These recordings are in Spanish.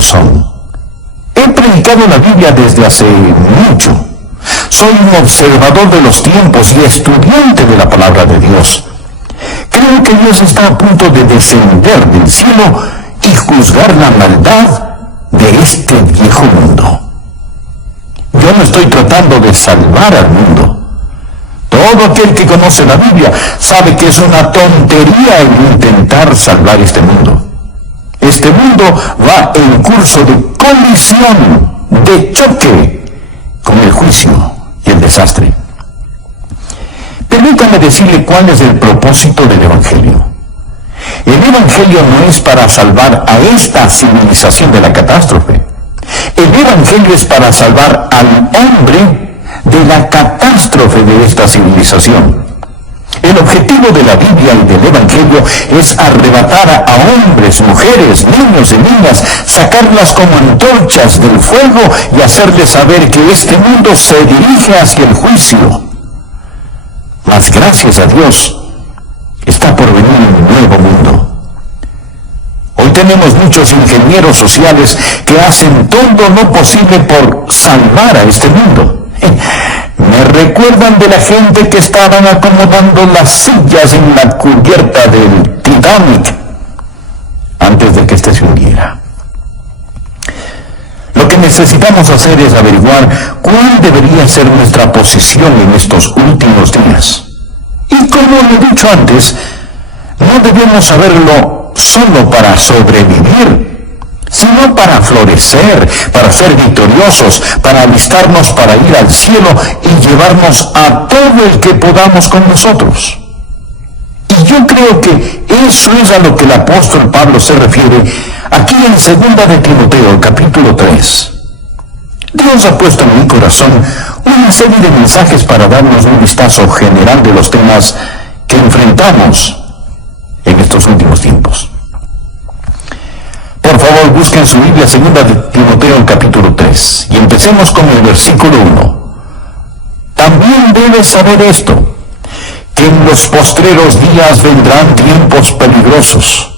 corazón. He predicado la Biblia desde hace mucho. Soy un observador de los tiempos y estudiante de la palabra de Dios. Creo que Dios está a punto de descender del cielo y juzgar la maldad de este viejo mundo. Yo no estoy tratando de salvar al mundo. Todo aquel que conoce la Biblia sabe que es una tontería el intentar salvar este mundo. Este mundo va en curso de colisión, de choque con el juicio y el desastre. Permítame decirle cuál es el propósito del Evangelio. El Evangelio no es para salvar a esta civilización de la catástrofe. El Evangelio es para salvar al hombre de la catástrofe de esta civilización. El objetivo de la Biblia y del Evangelio es arrebatar a hombres, mujeres, niños y niñas, sacarlas como antorchas del fuego y hacerles saber que este mundo se dirige hacia el juicio. Mas gracias a Dios, está por venir un nuevo mundo. Hoy tenemos muchos ingenieros sociales que hacen todo lo posible por salvar a este mundo. Me recuerdan de la gente que estaban acomodando las sillas en la cubierta del Titanic antes de que éste se hundiera. Lo que necesitamos hacer es averiguar cuál debería ser nuestra posición en estos últimos días. Y como lo he dicho antes, no debemos saberlo solo para sobrevivir, sino para florecer, para ser victoriosos, para alistarnos para ir al cielo y llevarnos a todo el que podamos con nosotros. Y yo creo que eso es a lo que el apóstol Pablo se refiere aquí en 2 de Timoteo, capítulo 3. Dios ha puesto en mi corazón una serie de mensajes para darnos un vistazo general de los temas que enfrentamos en estos últimos tiempos. Por favor, busquen su Biblia, 2 de Timoteo, capítulo 3, y empecemos con el versículo 1. También debes saber esto, que en los postreros días vendrán tiempos peligrosos.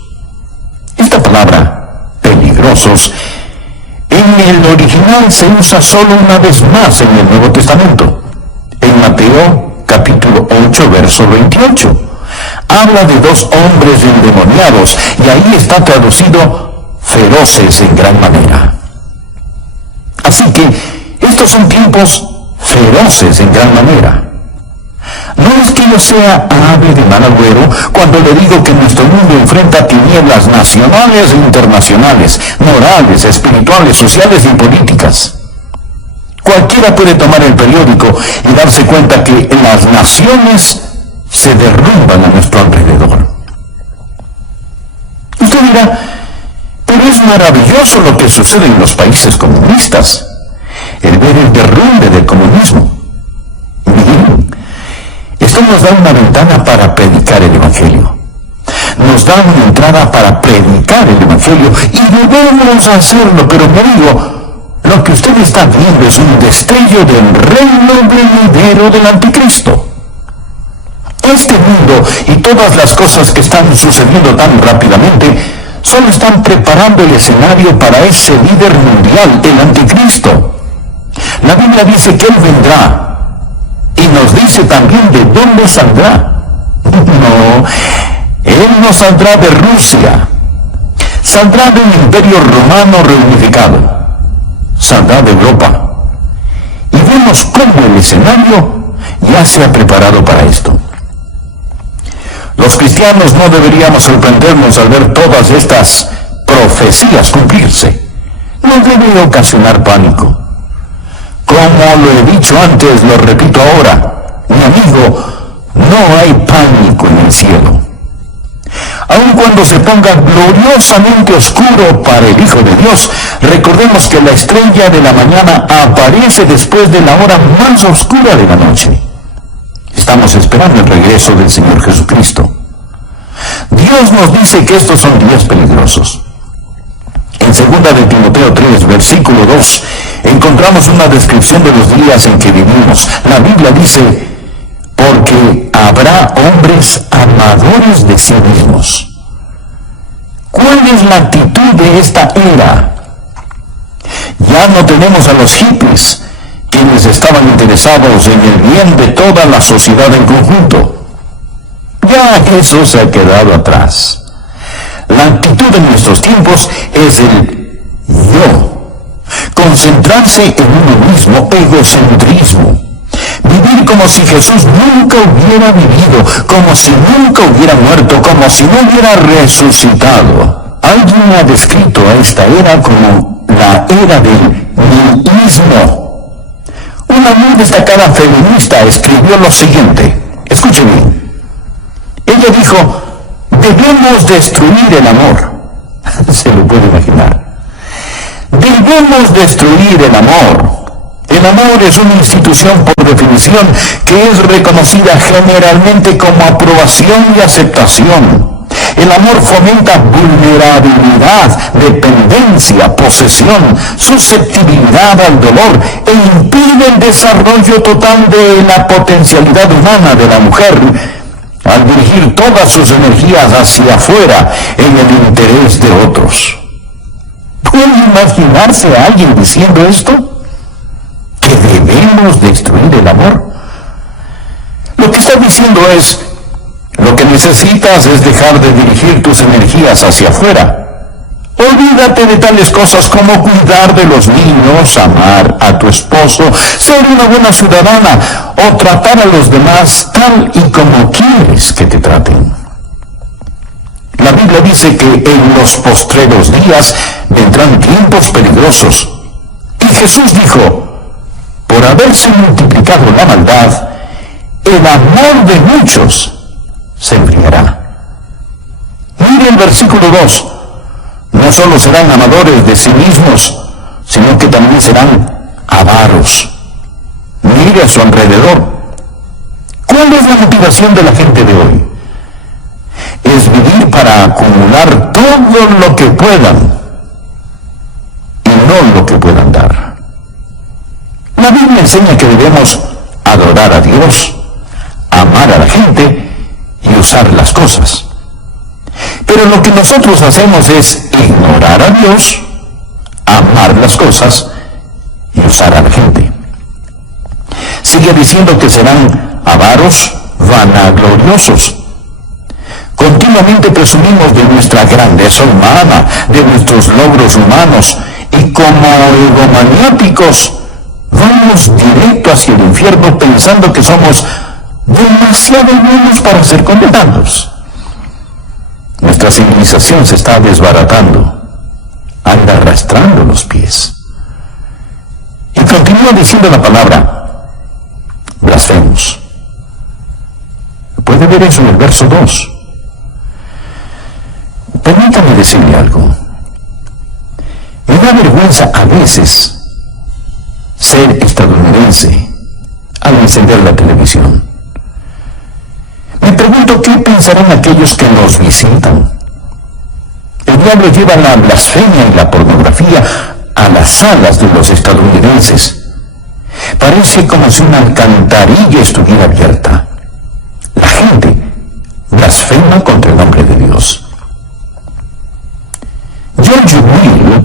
Esta palabra, peligrosos, en el original se usa solo una vez más en el Nuevo Testamento. En Mateo, capítulo 8, verso 28. Habla de dos hombres endemoniados, y ahí está traducido feroces en gran manera. Así que estos son tiempos feroces en gran manera. No es que yo sea hable de mal agüero cuando le digo que nuestro mundo enfrenta tinieblas nacionales e internacionales, morales, espirituales, sociales y políticas. Cualquiera puede tomar el periódico y darse cuenta que las naciones se derrumban a nuestro alrededor. Usted dirá, pero es maravilloso lo que sucede en los países comunistas, el ver el derrumbe del comunismo. Bien, esto nos da una ventana para predicar el Evangelio. Nos da una entrada para predicar el Evangelio y debemos hacerlo, pero me digo, lo que usted está viendo es un destello del reino venidero del anticristo. Este mundo y todas las cosas que están sucediendo tan rápidamente solo están preparando el escenario para ese líder mundial, el anticristo. La Biblia dice que él vendrá y nos dice también de dónde saldrá. No, él no saldrá de Rusia, saldrá de un imperio romano reunificado, saldrá de Europa. Y vemos cómo el escenario ya se ha preparado para esto. Los cristianos no deberíamos sorprendernos al ver todas estas profecías cumplirse. No debe ocasionar pánico. Como lo he dicho antes, lo repito ahora, mi amigo, no hay pánico en el cielo. Aun cuando se ponga gloriosamente oscuro para el Hijo de Dios, recordemos que la estrella de la mañana aparece después de la hora más oscura de la noche. Estamos esperando el regreso del Señor Jesucristo. Dios nos dice que estos son días peligrosos. En 2 de Timoteo 3, versículo 2, encontramos una descripción de los días en que vivimos. La Biblia dice, porque habrá hombres amadores de sí mismos. ¿Cuál es la actitud de esta era? Ya no tenemos a los hippies, quienes estaban interesados en el bien de toda la sociedad en conjunto. Ya eso se ha quedado atrás. La actitud de nuestros tiempos es el yo, concentrarse en uno mismo, egocentrismo, vivir como si Jesús nunca hubiera vivido, como si nunca hubiera muerto, como si no hubiera resucitado. Alguien ha descrito a esta era como la era del nihilismo. Una muy destacada feminista escribió lo siguiente, escuchen bien. Ella dijo: debemos destruir el amor. Se lo puede imaginar. Debemos destruir el amor. El amor es una institución por definición que es reconocida generalmente como aprobación y aceptación. El amor fomenta vulnerabilidad, dependencia, posesión, susceptibilidad al dolor e impide el desarrollo total de la potencialidad humana de la mujer al dirigir todas sus energías hacia afuera en el interés de otros. ¿Puede imaginarse a alguien diciendo esto? ¿Que debemos destruir el amor? Lo que está diciendo es: lo que necesitas es dejar de dirigir tus energías hacia afuera. Olvídate de tales cosas como cuidar de los niños, amar a tu esposo, ser una buena ciudadana o tratar a los demás tal y como quieres que te traten. La Biblia dice que en los postreros días vendrán tiempos peligrosos. Y Jesús dijo: por haberse multiplicado la maldad, el amor de muchos se enfriará. Mire el versículo 2. No solo serán amadores de sí mismos, sino que también serán avaros. Mire a su alrededor. ¿Cuál es la motivación de la gente de hoy? Es vivir para acumular todo lo que puedan y no lo que puedan dar. La Biblia enseña que debemos adorar a Dios, amar a la gente y usar las cosas. Pero lo que nosotros hacemos es ignorar a Dios, amar las cosas y usar a la gente. Sigue diciendo que serán avaros, vanagloriosos. Continuamente presumimos de nuestra grandeza humana, de nuestros logros humanos, y como egomaniáticos vamos directo hacia el infierno pensando que somos demasiado buenos para ser condenados. Nuestra civilización se está desbaratando, anda arrastrando los pies. Y continúa diciendo la palabra: blasfemos. Puede ver eso en el verso 2. Permítame decirle algo. Me da vergüenza a veces ser estadounidense al encender la televisión. Me pregunto qué pensarán aquellos que nos visitan. El diablo lleva la blasfemia y la pornografía a las salas de los estadounidenses. Parece como si una alcantarilla estuviera abierta. La gente blasfema contra el nombre de Dios. George Will,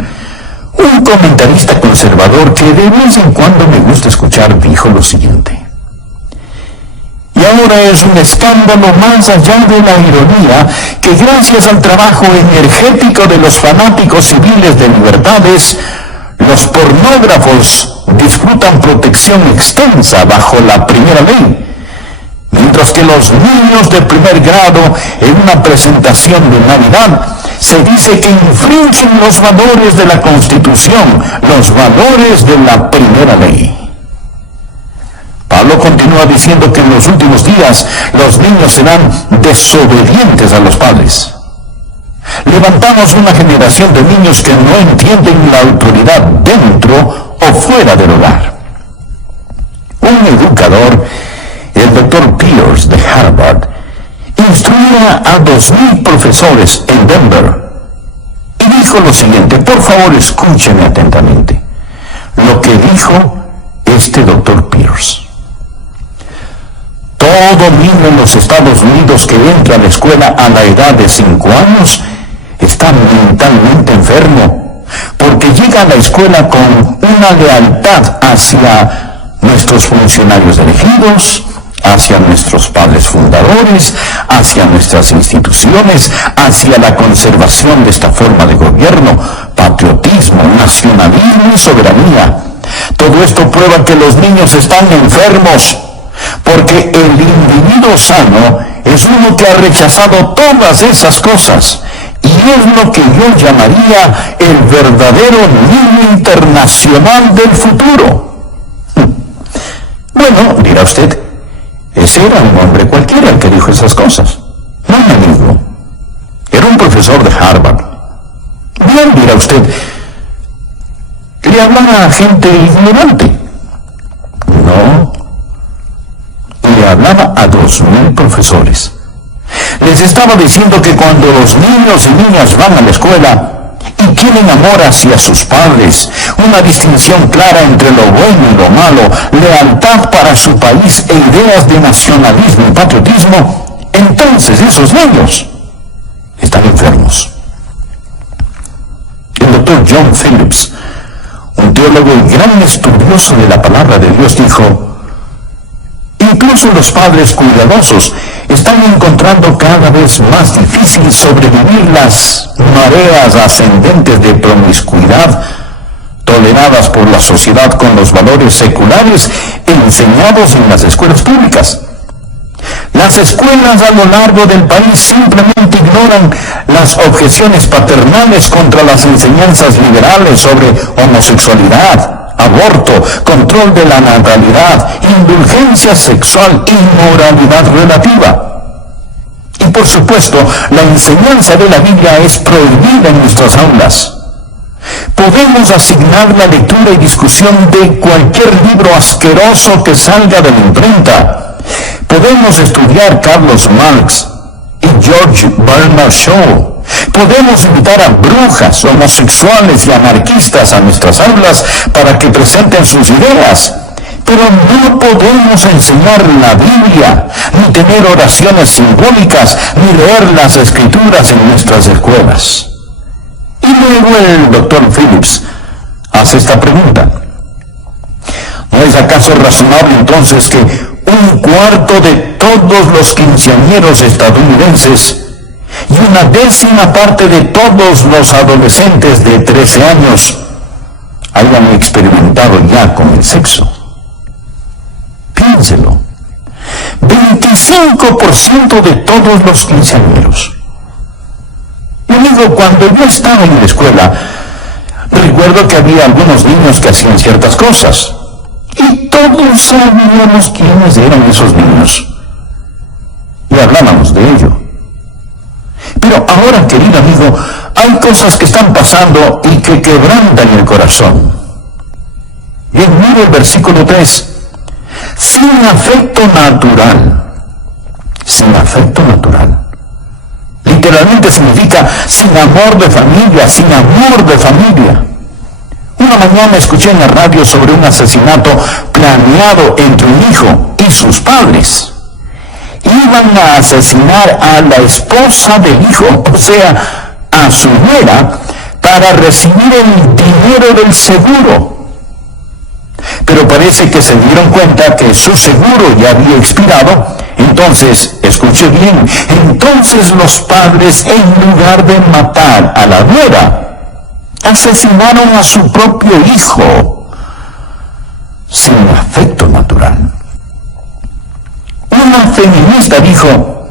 un comentarista conservador que de vez en cuando me gusta escuchar, dijo lo siguiente: y ahora es un escándalo más allá de la ironía que gracias al trabajo energético de los fanáticos civiles de libertades, los pornógrafos disfrutan protección extensa bajo la primera ley, mientras que los niños de primer grado en una presentación de Navidad se dice que infringen los valores de la Constitución, los valores de la primera ley. Pablo continúa diciendo que en los últimos días los niños serán desobedientes a los padres. Levantamos una generación de niños que no entienden la autoridad dentro o fuera del hogar. Un educador, el Dr. Pierce de Harvard, instruía a 2,000 profesores en Denver y dijo lo siguiente. Por favor, escúcheme atentamente lo que dijo este Dr. Pierce. Todo niño en los Estados Unidos que entra a la escuela a la edad de 5 años está mentalmente enfermo, porque llega a la escuela con una lealtad hacia nuestros funcionarios elegidos, hacia nuestros padres fundadores, hacia nuestras instituciones, hacia la conservación de esta forma de gobierno, patriotismo, nacionalismo y soberanía. Todo esto prueba que los niños están enfermos, porque el individuo sano es uno que ha rechazado todas esas cosas, y es lo que yo llamaría el verdadero niño internacional del futuro. Bueno, dirá usted, ese era un hombre cualquiera el que dijo esas cosas. No, mi amigo. Era un profesor de Harvard. Bien, dirá usted, le hablaba a gente ignorante. No. Le hablaba a 2,000 profesores. Les estaba diciendo que cuando los niños y niñas van a la escuela y tienen amor hacia sus padres, una distinción clara entre lo bueno y lo malo, lealtad para su país e ideas de nacionalismo y patriotismo, entonces esos niños están enfermos. El doctor John Phillips, un teólogo y gran estudioso de la palabra de Dios, dijo: incluso los padres cuidadosos están encontrando cada vez más difícil sobrevivir las mareas ascendentes de promiscuidad toleradas por la sociedad con los valores seculares enseñados en las escuelas públicas. Las escuelas a lo largo del país simplemente ignoran las objeciones paternales contra las enseñanzas liberales sobre homosexualidad, aborto, control de la natalidad, indulgencia sexual y moralidad relativa. Y por supuesto, la enseñanza de la Biblia es prohibida en nuestras aulas. Podemos asignar la lectura y discusión de cualquier libro asqueroso que salga de la imprenta. Podemos estudiar Carlos Marx y George Bernard Shaw. Podemos invitar a brujas, homosexuales y anarquistas a nuestras aulas para que presenten sus ideas. Pero no podemos enseñar la Biblia, ni tener oraciones simbólicas, ni leer las Escrituras en nuestras escuelas. Y luego el doctor Phillips hace esta pregunta: ¿no es acaso razonable entonces que 1/4 de todos los quinceañeros estadounidenses y 1/10 parte de todos los adolescentes de 13 años hayan experimentado ya con el sexo? Piénselo. 25% de todos los quinceañeros. Mi amigo, cuando yo estaba en la escuela, recuerdo que había algunos niños que hacían ciertas cosas, y todos sabíamos quiénes eran esos niños, y hablábamos de ello. Pero ahora, querido amigo, hay cosas que están pasando y que quebrantan el corazón. Bien, mire el versículo 3. Sin afecto natural. Sin afecto natural. Literalmente significa sin amor de familia, sin amor de familia. Una mañana escuché en la radio sobre un asesinato planeado entre un hijo y sus padres. Iban a asesinar a la esposa del hijo, o sea, a su nuera, para recibir el dinero del seguro. Pero parece que se dieron cuenta que su seguro ya había expirado. Entonces, escuche bien, entonces los padres, en lugar de matar a la nuera, asesinaron a su propio hijo, sin afecto natural. Una feminista dijo: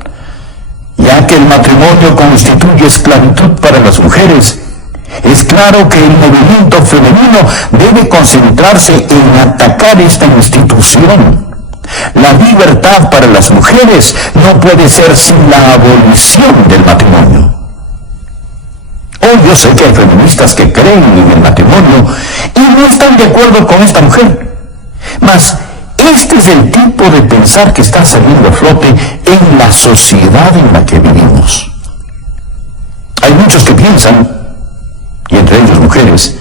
ya que el matrimonio constituye esclavitud para las mujeres, es claro que el movimiento femenino debe concentrarse en atacar esta institución. La libertad para las mujeres no puede ser sin la abolición del matrimonio. Oh, yo sé que hay feministas que creen en el matrimonio y no están de acuerdo con esta mujer. Mas este es el tipo de pensar que está saliendo a flote en la sociedad en la que vivimos. Hay muchos que piensan, y entre ellos mujeres,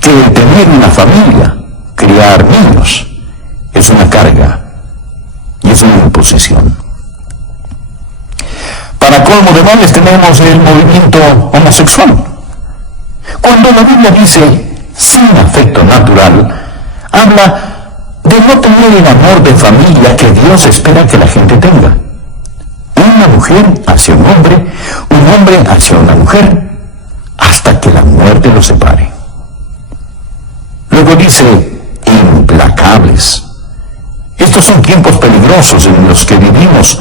que el tener una familia, criar niños, es una carga y es una imposición. Para colmo de males tenemos el movimiento homosexual. Cuando la Biblia dice sin afecto natural, habla de no tener el amor de familia que Dios espera que la gente tenga. Una mujer hacia un hombre hacia una mujer, hasta que la muerte los separe. Luego dice, implacables. Estos son tiempos peligrosos en los que vivimos,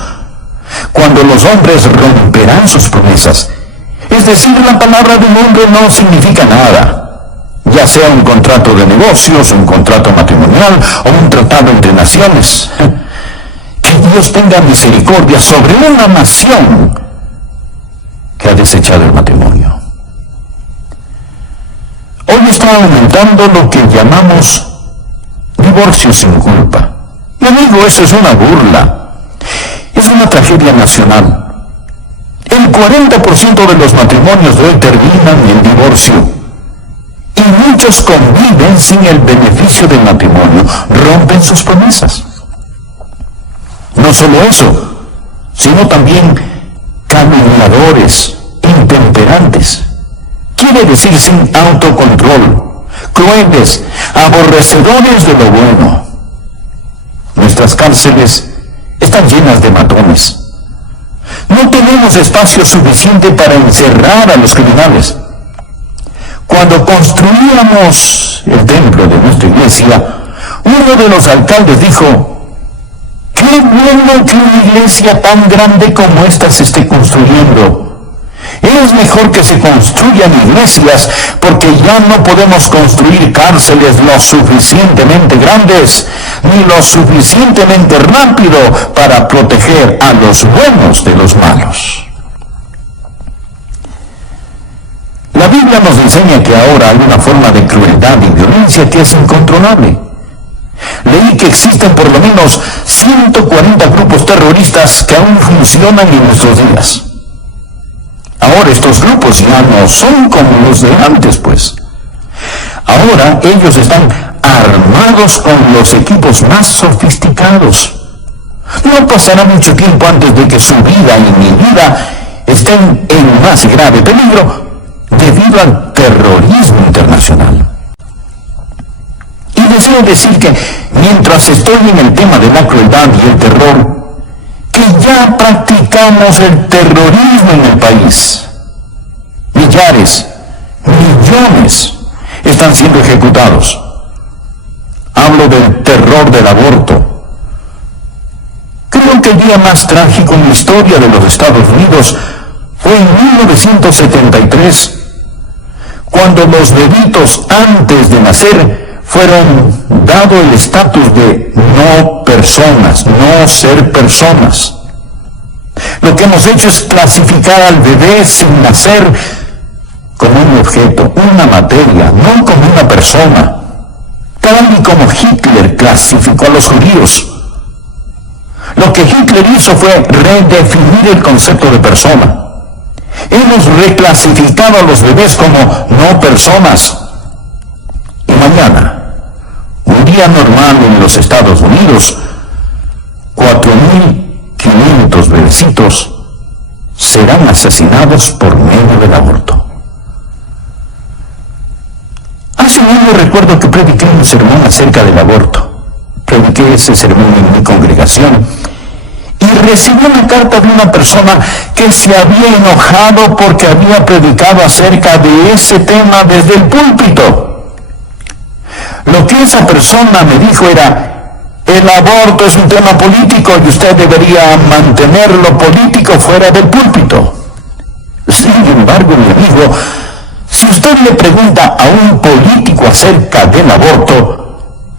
cuando los hombres romperán sus promesas. Es decir, la palabra de un hombre no significa nada, ya sea un contrato de negocios, un contrato matrimonial o un tratado entre naciones. Que Dios tenga misericordia sobre una nación que ha desechado el matrimonio. Hoy está aumentando lo que llamamos divorcio sin culpa. Y amigo, eso es una burla. Es una tragedia nacional. El 40% de los matrimonios de hoy terminan en divorcio. Y muchos conviven sin el beneficio del matrimonio, rompen sus promesas. No solo eso, sino también calumniadores, intemperantes. Quiere decir sin autocontrol, crueles, aborrecedores de lo bueno. Nuestras cárceles están llenas de matones. No tenemos espacio suficiente para encerrar a los criminales. Cuando construíamos el templo de nuestra iglesia, uno de los alcaldes dijo, qué bueno que una iglesia tan grande como esta se esté construyendo. Es mejor que se construyan iglesias, porque ya no podemos construir cárceles lo suficientemente grandes, ni lo suficientemente rápido para proteger a los buenos de los malos. La Biblia nos enseña que ahora hay una forma de crueldad y violencia que es incontrolable. Leí que existen por lo menos 140 grupos terroristas que aún funcionan en nuestros días. Ahora estos grupos ya no son como los de antes, pues. Ahora ellos están armados con los equipos más sofisticados. No pasará mucho tiempo antes de que su vida y mi vida estén en más grave peligro debido al terrorismo internacional. Y deseo decir que mientras estoy en el tema de la crueldad y el terror, que ya practicamos el terrorismo en el país. Millares, millones están siendo ejecutados. Hablo del terror del aborto. Creo que el día más trágico en la historia de los Estados Unidos fue en 1973, cuando los bebitos antes de nacer fueron dado el estatus de no personas, no ser personas. Lo que hemos hecho es clasificar al bebé sin nacer como un objeto, una materia, no como una persona, tal y como Hitler clasificó a los judíos. Lo que Hitler hizo fue redefinir el concepto de persona. Hemos reclasificado a los bebés como no personas. Y mañana, un día normal en los Estados Unidos, 4.500 bebecitos serán asesinados por medio del aborto. Hace un año recuerdo que prediqué un sermón acerca del aborto. Prediqué ese sermón en mi congregación y recibí una carta de una persona que se había enojado porque había predicado acerca de ese tema desde el púlpito. Lo que esa persona me dijo era, el aborto es un tema político y usted debería mantener lo político fuera del púlpito. Sin embargo, mi amigo, si usted le pregunta a un político acerca del aborto,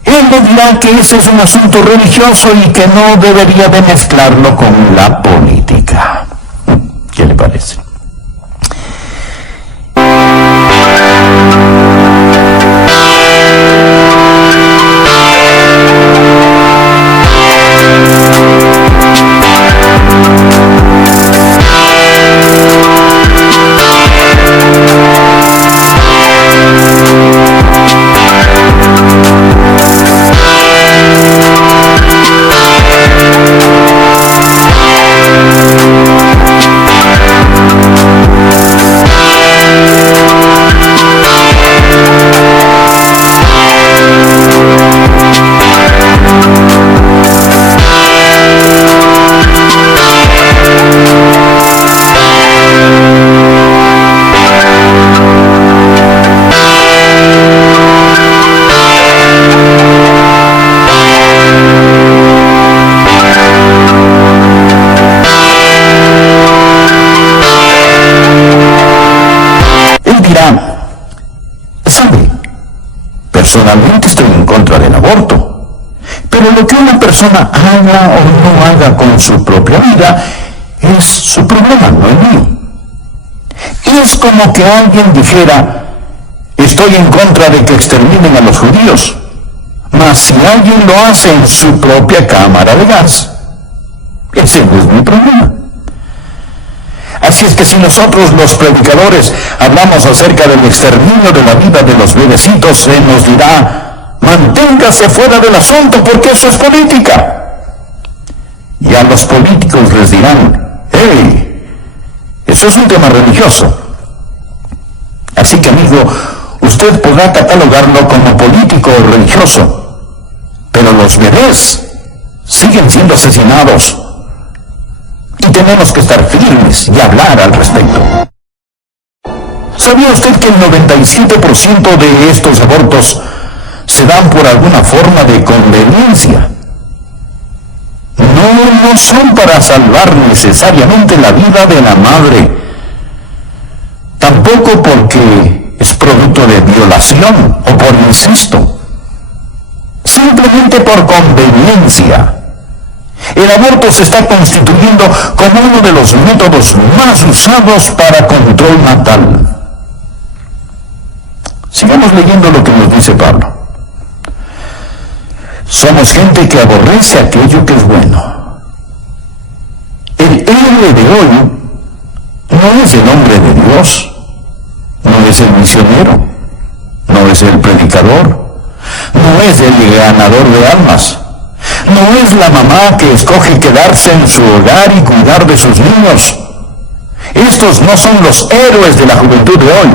él le dirá que ese es un asunto religioso y que no debería de mezclarlo con la política. ¿Qué le parece? personalmente estoy en contra del aborto. Pero lo que una persona haga o no haga con su propia vida es su problema, no el mío. Es como que alguien dijera, estoy en contra de que exterminen a los judíos, mas si alguien lo hace en su propia cámara de gas, ese no es mi problema. Así es que si nosotros los predicadores hablamos acerca del exterminio de la vida de los bebecitos, se nos dirá, manténgase fuera del asunto porque eso es política. Y a los políticos les dirán, hey, eso es un tema religioso. Así que amigo, usted podrá catalogarlo como político o religioso, pero los bebés siguen siendo asesinados. Y tenemos que estar firmes y hablar al respecto. ¿Sabía usted que el 97% de estos abortos se dan por alguna forma de conveniencia? No son para salvar necesariamente la vida de la madre. Tampoco porque es producto de violación o por incesto. Simplemente por conveniencia. El aborto se está constituyendo como uno de los métodos más usados para control natal. Sigamos leyendo lo que nos dice Pablo. Somos gente que aborrece aquello que es bueno. El héroe de hoy no es el hombre de Dios, no es el misionero, no es el predicador, no es el ganador de almas. No es la mamá que escoge quedarse en su hogar y cuidar de sus niños. Estos no son los héroes de la juventud de hoy.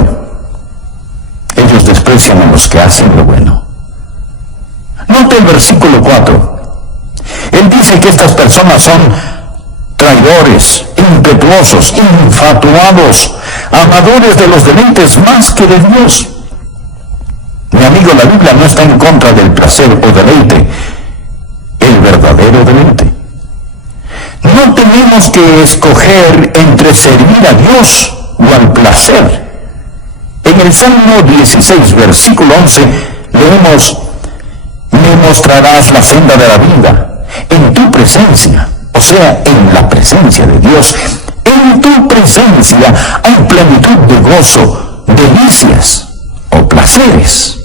Ellos desprecian a los que hacen lo bueno. Note el versículo 4. Él dice que estas personas son traidores, impetuosos, infatuados, amadores de los deleites más que de Dios. Mi amigo, la Biblia no está en contra del placer o deleite, el verdadero deleite. No tenemos que escoger entre servir a Dios o al placer. En el Salmo 16, versículo 11, leemos, me mostrarás la senda de la vida, en tu presencia, o sea, en la presencia de Dios, en tu presencia hay plenitud de gozo, delicias o placeres,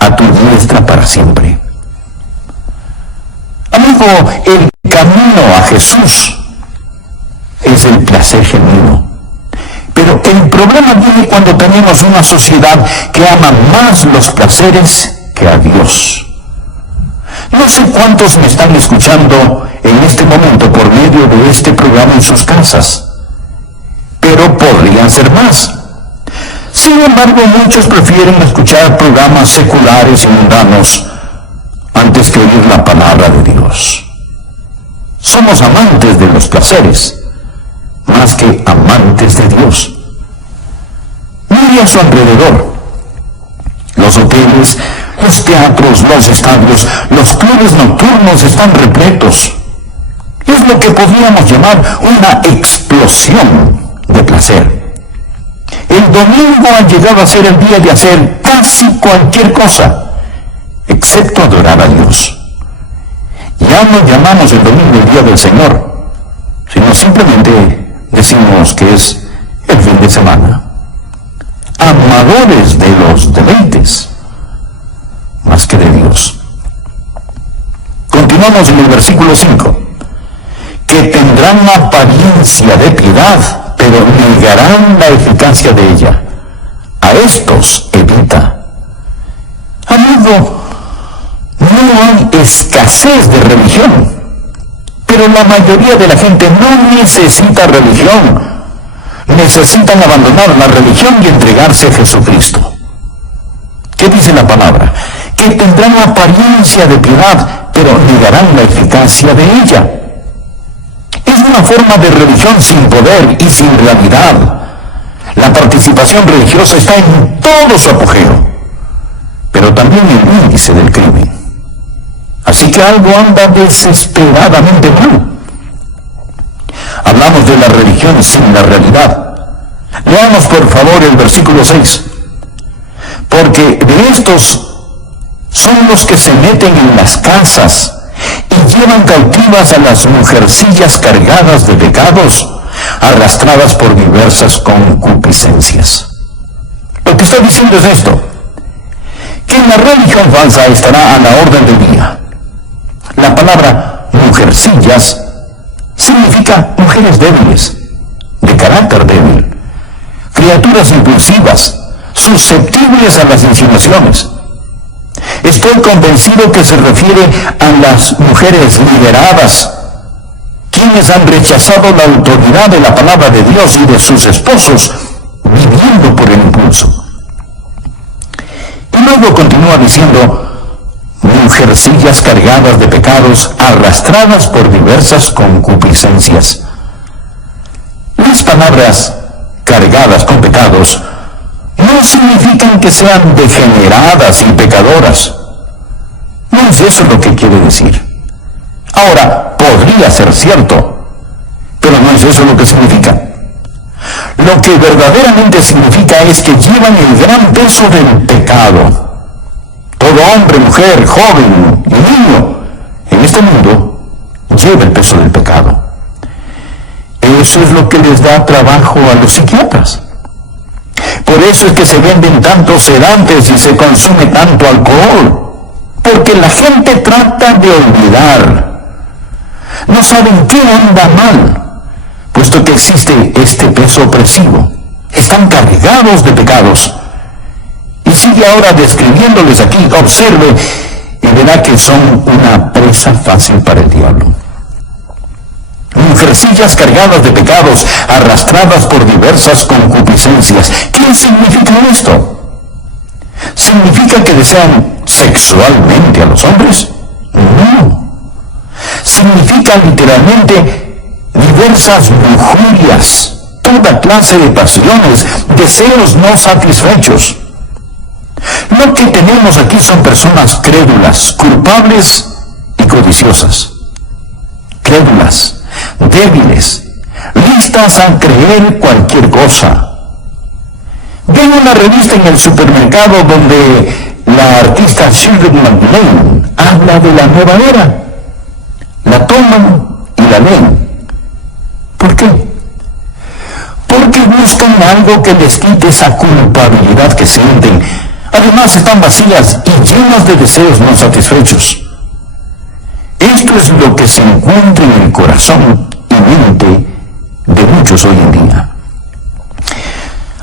a tu diestra para siempre. Amigo, el camino a Jesús es el placer genuino. Pero el problema viene cuando tenemos una sociedad que ama más los placeres que a Dios. No sé cuántos me están escuchando en este momento por medio de este programa en sus casas, pero podrían ser más. Sin embargo, muchos prefieren escuchar programas seculares y mundanos antes que oír la palabra de Dios. Somos amantes de los placeres, más que amantes de Dios. Mire a su alrededor. Los hoteles, los teatros, los estadios, los clubes nocturnos están repletos. Es lo que podríamos llamar una explosión de placer. El domingo ha llegado a ser el día de hacer casi cualquier cosa, excepto adorar a Dios. Ya no llamamos el domingo el día del Señor, sino simplemente decimos que es el fin de semana. Amadores de los deleites, más que de Dios. Continuamos en el versículo 5. Que tendrán apariencia de piedad, pero negarán la eficacia de ella. A estos evita. Amigo, no hay escasez de religión, pero la mayoría de la gente no necesita religión. Necesitan abandonar la religión y entregarse a Jesucristo. ¿Qué dice la palabra? Que tendrán apariencia de piedad, pero negarán la eficacia de ella. Es una forma de religión sin poder y sin realidad. La participación religiosa está en todo su apogeo, pero también el índice del crimen. Así que algo anda desesperadamente mal. Hablamos de la religión sin la realidad. Leamos por favor el versículo 6. Porque de estos son los que se meten en las casas y llevan cautivas a las mujercillas cargadas de pecados, arrastradas por diversas concupiscencias. Lo que está diciendo es esto, que la religión falsa estará a la orden del día. La palabra mujercillas significa mujeres débiles, de carácter débil, criaturas impulsivas, susceptibles a las insinuaciones. Estoy convencido que se refiere a las mujeres liberadas, quienes han rechazado la autoridad de la palabra de Dios y de sus esposos, viviendo por el impulso. Y luego continúa diciendo, mujercillas cargadas de pecados, arrastradas por diversas concupiscencias. Las palabras cargadas con pecados no significan que sean degeneradas y pecadoras. No es eso lo que quiere decir. Ahora, podría ser cierto, pero no es eso lo que significa. Lo que verdaderamente significa es que llevan el gran peso del pecado. Todo hombre, mujer, joven y niño en este mundo lleva el peso del pecado. Eso es lo que les da trabajo a los psiquiatras. Por eso es que se venden tantos sedantes y se consume tanto alcohol. Porque la gente trata de olvidar. No saben qué anda mal, puesto que existe este peso opresivo. Están cargados de pecados. Y sigue ahora describiéndoles aquí. Observe y verá que son una presa fácil para el diablo. Mujercillas cargadas de pecados, arrastradas por diversas concupiscencias. ¿Qué significa esto? ¿Significa que desean sexualmente a los hombres? No. Significa literalmente diversas lujurias, toda clase de pasiones, deseos no satisfechos. Lo que tenemos aquí son personas crédulas, culpables y codiciosas. Crédulas, débiles, listas a creer cualquier cosa. Ven una revista en el supermercado donde la artista Shirley MacLaine habla de la nueva era. La toman y la leen. ¿Por qué? Porque buscan algo que les quite esa culpabilidad que sienten. Además están vacías y llenas de deseos no satisfechos. Esto es lo que se encuentra en el corazón y mente de muchos hoy en día.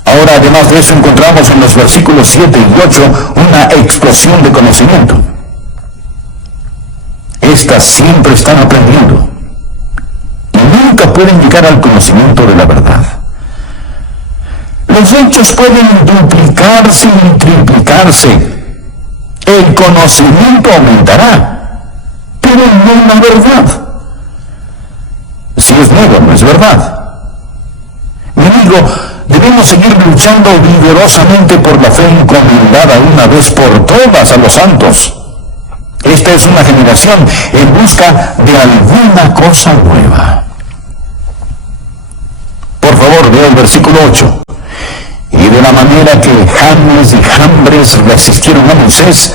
Ahora, además de eso, encontramos en los versículos 7 y 8 una explosión de conocimiento. Estas siempre están aprendiendo y nunca pueden llegar al conocimiento de la verdad. Los hechos pueden duplicarse y triplicarse. El conocimiento aumentará, pero no la verdad. Si es nuevo, no es verdad. Mi amigo, debemos seguir luchando vigorosamente por la fe encomendada una vez por todas a los santos. Esta es una generación en busca de alguna cosa nueva. Por favor, vea el versículo 8. Y de la manera que Janes y Jambres resistieron a Moisés,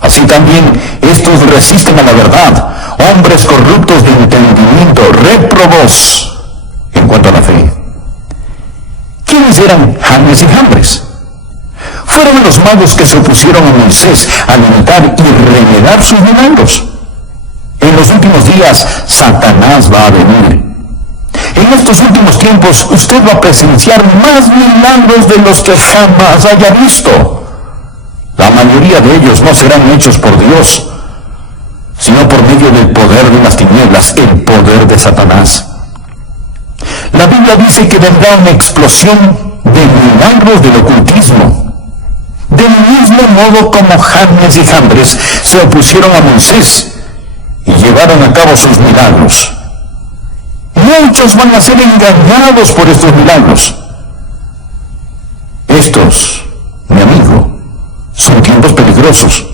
así también estos resisten a la verdad, hombres corruptos de entendimiento, réprobos en cuanto a la fe. ¿Quiénes eran Janes y Jambres? Fueron los magos que se opusieron a Moisés a limitar y remedar sus milagros. En los últimos días, Satanás va a venir. En estos últimos tiempos, usted va a presenciar más milagros de los que jamás haya visto. La mayoría de ellos no serán hechos por Dios, sino por medio del poder de las tinieblas, el poder de Satanás. La Biblia dice que vendrá una explosión de milagros del ocultismo. Del mismo modo como Janes y Jambres se opusieron a Moisés y llevaron a cabo sus milagros. Muchos van a ser engañados por estos milagros. Estos, mi amigo, son tiempos peligrosos.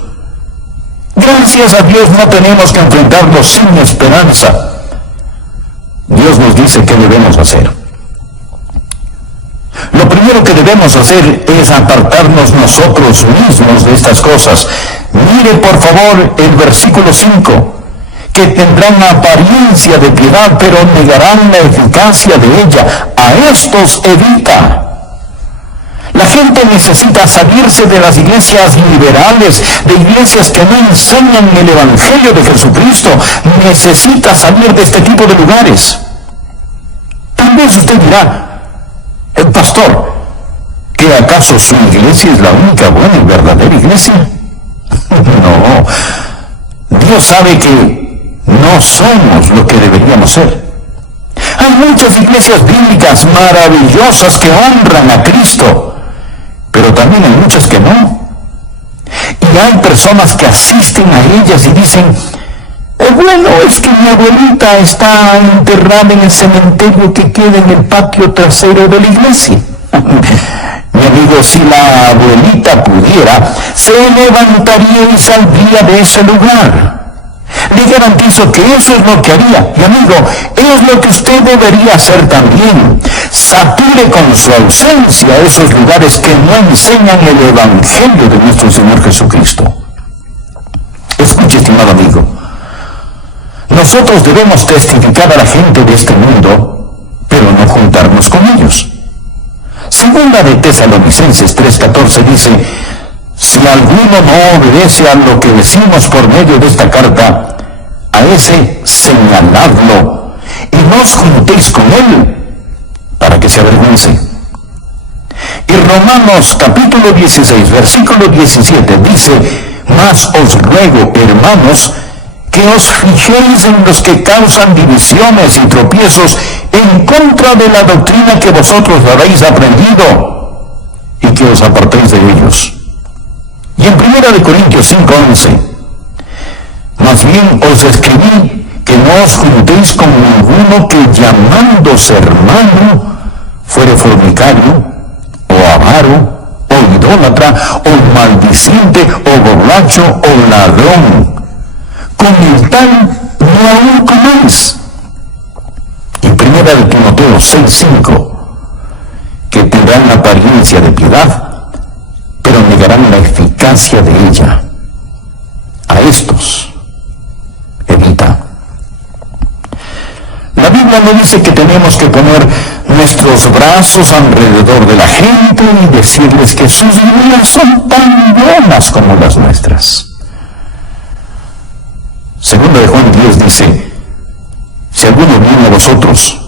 Gracias a Dios no tenemos que enfrentarlos sin esperanza. Dios nos dice qué debemos hacer. Lo primero que debemos hacer es apartarnos nosotros mismos de estas cosas. Mi Mire por favor el versículo 5, que tendrán apariencia de piedad, pero negarán la eficacia de ella. A estos evita. La gente necesita salirse de las iglesias liberales, de iglesias que no enseñan el Evangelio de Jesucristo. Necesita salir de este tipo de lugares. Tal vez usted dirá, pastor, ¿que acaso su iglesia es la única buena y verdadera iglesia? No, Dios sabe que no somos lo que deberíamos ser. Hay muchas iglesias bíblicas maravillosas que honran a Cristo, pero también hay muchas que no. Y hay personas que asisten a ellas y dicen, bueno, es que mi abuelita está enterrada en el cementerio que queda en el patio trasero de la iglesia. Mi amigo, si la abuelita pudiera, se levantaría y saldría de ese lugar. Le garantizo que eso es lo que haría. Y amigo, es lo que usted debería hacer también. Sature con su ausencia esos lugares que no enseñan el Evangelio de nuestro Señor Jesucristo. Escuche, estimado amigo. Nosotros debemos testificar a la gente de este mundo, pero no juntarnos con ellos. Segunda de Tesalonicenses 3:14 dice, si alguno no obedece a lo que decimos por medio de esta carta, a ese señaladlo y no os juntéis con él para que se avergüence. Y Romanos capítulo 16, versículo 17 dice, mas os ruego, hermanos, que os fijéis en los que causan divisiones y tropiezos en contra de la doctrina que vosotros habéis aprendido y que os apartéis de ellos. Y en 1 Corintios 5:11, más bien os escribí que no os juntéis con ninguno que llamándose hermano fuere fornicario, o avaro, o idólatra, o maldiciente, o borracho, o ladrón. Con el tal no aún comáis. Y 1 Timoteo 6:5, que tendrán la apariencia de piedad, pero negarán la eficacia de ella. A estos evita. La Biblia no dice que tenemos que poner nuestros brazos alrededor de la gente y decirles que sus vidas son tan buenas como las nuestras. Segundo de Juan 10 dice, si alguno viene a vosotros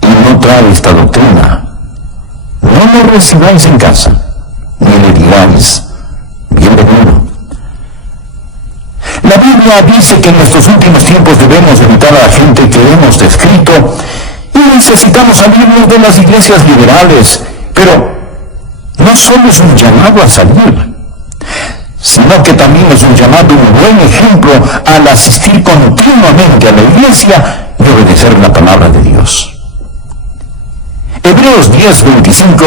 y no trae esta doctrina, no lo recibáis en casa, ni le digáis, bienvenido. La Biblia dice que en estos últimos tiempos debemos evitar a la gente que hemos descrito y necesitamos salirnos de las iglesias liberales, pero no solo es un llamado a salir, sino que también es un llamado, un buen ejemplo al asistir continuamente a la iglesia y obedecer la palabra de Dios. Hebreos 10:25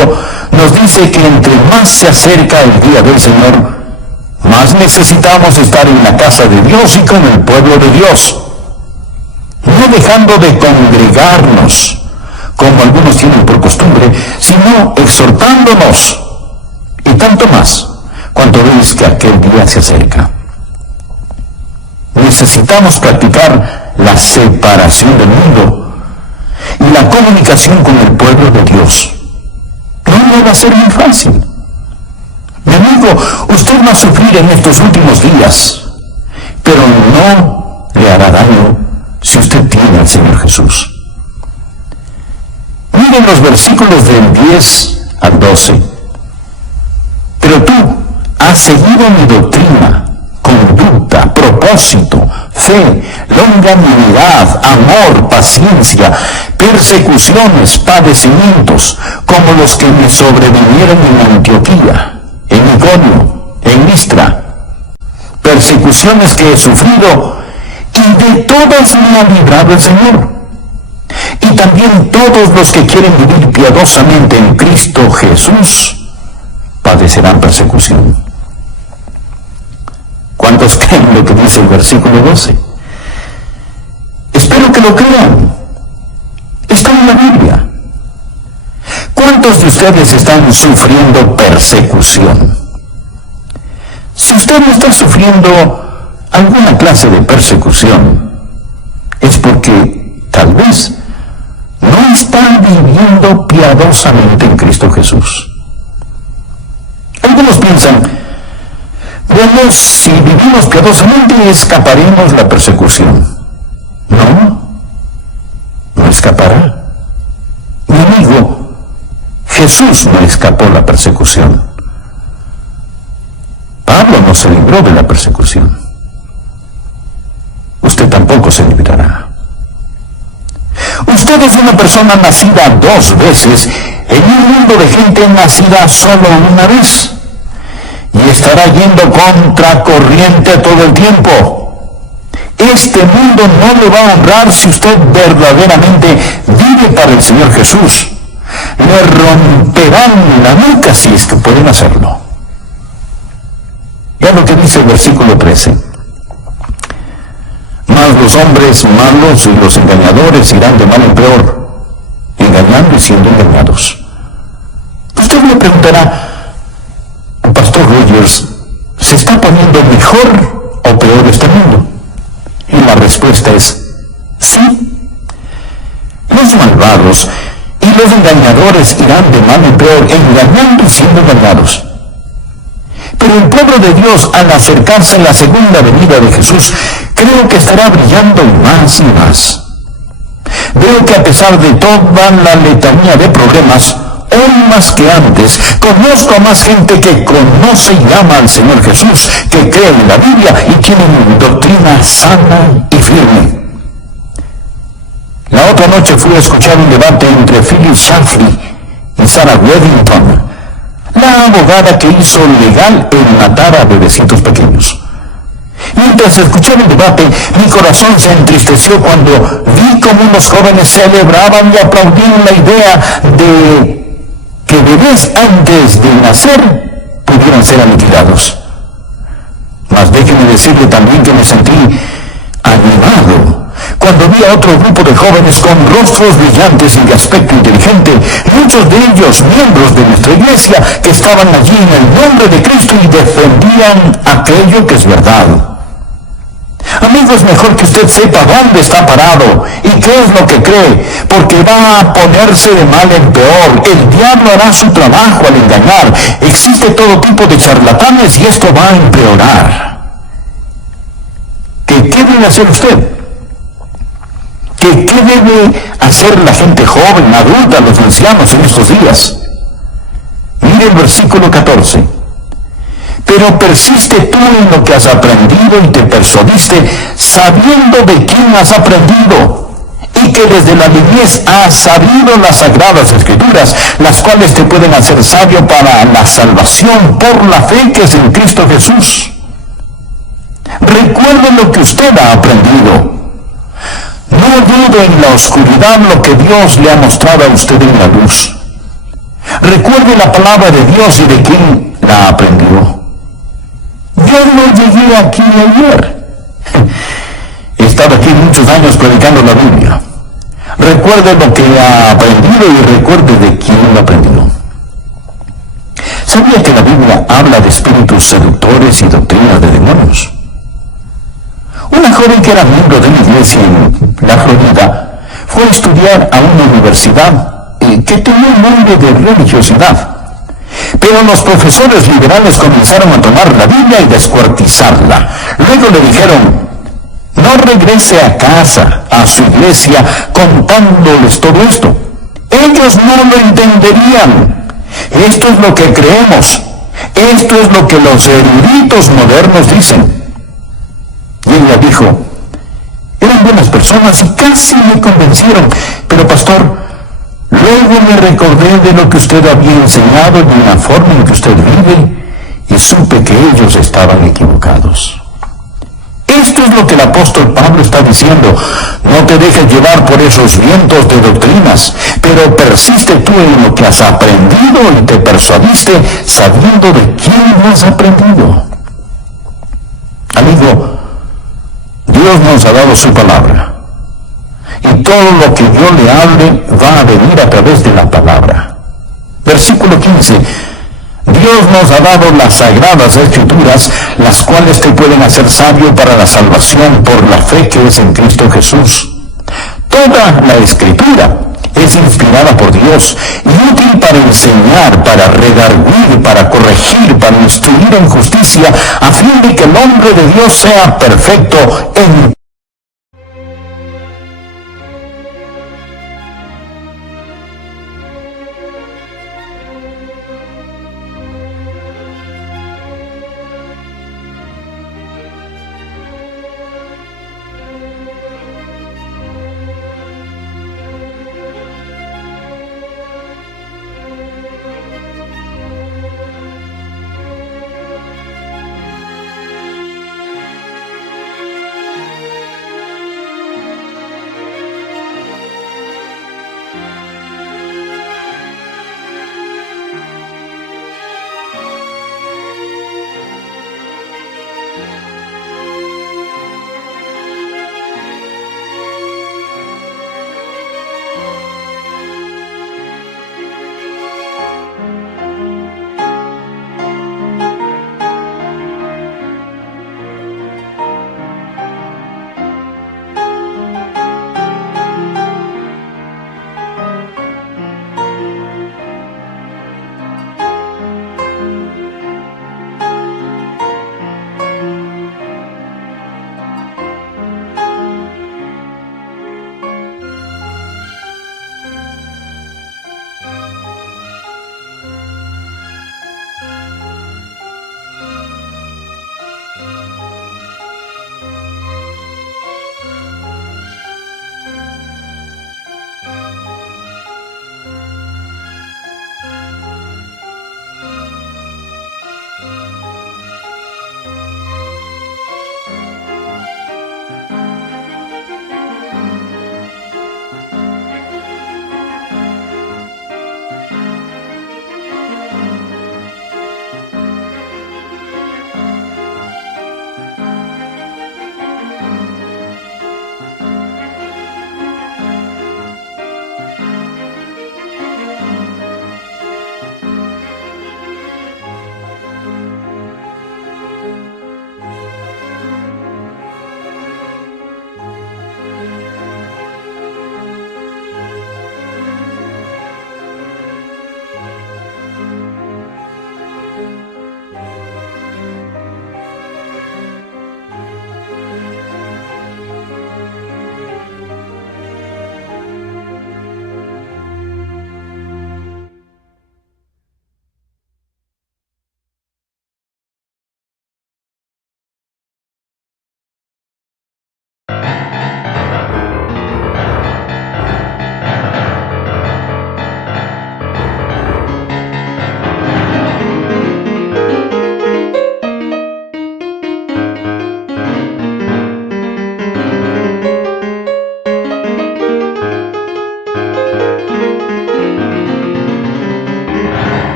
nos dice que entre más se acerca el día del Señor, más necesitamos estar en la casa de Dios y con el pueblo de Dios, no dejando de congregarnos, como algunos tienen por costumbre, sino exhortándonos, y tanto más, cuando veis que aquel día se acerca. Necesitamos practicar la separación del mundo y la comunicación con el pueblo de Dios. No va a ser muy fácil. Mi amigo, usted va a sufrir en estos últimos días, pero no le hará daño si usted tiene al Señor Jesús. Miren los versículos del 10 al 12. Pero tú has seguido mi doctrina, conducta, propósito, fe, longanimidad, amor, paciencia, persecuciones, padecimientos, como los que me sobrevinieron en Antioquía, en Iconio, en Listra, persecuciones que he sufrido, y de todas me ha librado el Señor. Y también todos los que quieren vivir piadosamente en Cristo Jesús padecerán persecución. ¿Cuántos creen lo que dice el versículo 12? Espero que lo crean. Está en la Biblia. ¿Cuántos de ustedes están sufriendo persecución? Si usted usted no está sufriendo alguna clase de persecución, es porque tal vez no está viviendo piadosamente en Cristo Jesús. Algunos piensan, bueno, si vivimos piadosamente escaparemos la persecución. No escapará. Mi amigo, Jesús no escapó la persecución. Pablo no se libró de la persecución. Usted tampoco se librará. Usted es una persona nacida 2 veces en un mundo de gente nacida solo una vez. Y estará yendo contracorriente todo el tiempo. Este mundo no le va a honrar si usted verdaderamente vive para el Señor Jesús. Le romperán la nuca si es que pueden hacerlo. Ya lo que dice el versículo 13. Mas los hombres malos y los engañadores irán de mal en peor, engañando y siendo engañados. Usted me preguntará, Pastor Rogers, ¿se está poniendo mejor o peor este mundo? Y la respuesta es sí. Los malvados y los engañadores irán de mal en peor, engañando y siendo engañados. Pero el pueblo de Dios, al acercarse a la segunda venida de Jesús, creo que estará brillando más y más. Veo que a pesar de toda la letanía de problemas, hoy más que antes, conozco a más gente que conoce y ama al Señor Jesús, que cree en la Biblia y tiene una doctrina sana y firme. La otra noche fui a escuchar un debate entre Philip Shafley y Sarah Weddington, la abogada que hizo legal el matar a bebecitos pequeños. Mientras escuchaba el debate, mi corazón se entristeció cuando vi cómo los jóvenes celebraban y aplaudían la idea de que bebés antes de nacer pudieran ser aniquilados. Mas déjeme decirle también que me sentí animado cuando vi a otro grupo de jóvenes con rostros brillantes y de aspecto inteligente, muchos de ellos miembros de nuestra iglesia, que estaban allí en el nombre de Cristo y defendían aquello que es verdad. Amigo, es mejor que usted sepa dónde está parado y qué es lo que cree, porque va a ponerse de mal en peor. El diablo hará su trabajo al engañar. Existe todo tipo de charlatanes y esto va a empeorar. ¿Qué debe hacer usted? ¿Qué debe hacer la gente joven, adulta, los ancianos en estos días? Mire el versículo 14. Pero persiste tú en lo que has aprendido y te persuadiste, sabiendo de quién has aprendido, y que desde la niñez has sabido las sagradas escrituras, las cuales te pueden hacer sabio para la salvación por la fe que es en Cristo Jesús. Recuerde lo que usted ha aprendido. No dude en la oscuridad lo que Dios le ha mostrado a usted en la luz. Recuerde la palabra de Dios y de quién la aprendió. Yo no llegué aquí ayer. He estado aquí muchos años predicando la Biblia. Recuerde lo que ha aprendido y recuerde de quién lo aprendió. ¿Sabía que la Biblia habla de espíritus seductores y doctrinas de demonios? Una joven que era miembro de una iglesia en la Florida fue a estudiar a una universidad que tenía un nombre de religiosidad. Pero los profesores liberales comenzaron a tomar la Biblia y descuartizarla. Luego le dijeron, no regrese a casa, a su iglesia, contándoles todo esto. Ellos no lo entenderían. Esto es lo que creemos. Esto es lo que los eruditos modernos dicen. Y ella dijo, eran buenas personas y casi me convencieron, pero pastor, luego me recordé de lo que usted había enseñado y de la forma en que usted vive, y supe que ellos estaban equivocados. Esto es lo que el apóstol Pablo está diciendo. No te dejes llevar por esos vientos de doctrinas, pero persiste tú en lo que has aprendido y te persuadiste sabiendo de quién lo has aprendido. Amigo, Dios nos ha dado su palabra. Y todo lo que yo le hable va a venir a través de la palabra. Versículo 15. Dios nos ha dado las sagradas escrituras, las cuales te pueden hacer sabio para la salvación por la fe que es en Cristo Jesús. Toda la escritura es inspirada por Dios y útil para enseñar, para redarguir, para corregir, para instruir en justicia, a fin de que el hombre de Dios sea perfecto en